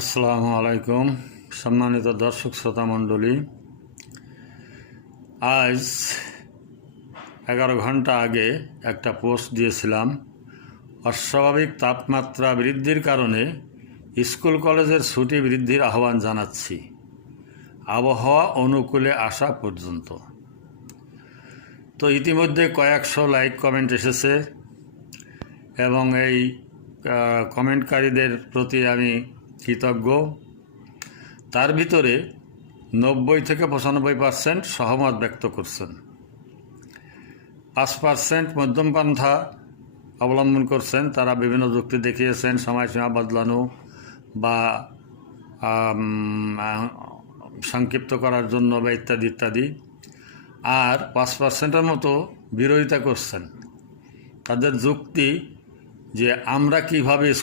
আসসালামু আলাইকুম সম্মানিত দর্শক শ্রোতা মণ্ডলী। আজ 11 ঘন্টা আগে একটা পোস্ট দিয়েছিলাম। অস্বাভাবিক তাপমাত্রা বৃদ্ধির কারণে স্কুল কলেজের ছুটি বৃদ্ধির আহ্বান জানাচ্ছি আবহাওয়া অনুকূলে আসা পর্যন্ত। তো ইতিমধ্যে কয়েকশো লাইক কমেন্ট এসেছে এবং এই কমেন্টকারীদের প্রতি আমি কৃতজ্ঞ। তার ভিতরে 90 থেকে 95% সহমত ব্যক্ত করছেন, 5% মধ্যমপন্থা অবলম্বন করছেন। তারা বিভিন্ন যুক্তি দেখিয়েছেন, সময়সীমা বদলানো বা সংক্ষিপ্ত করার জন্য বা ইত্যাদি ইত্যাদি। আর 5%-এর মতো বিরোধিতা করছেন। তাদের যুক্তি যে আমরা কিভাবে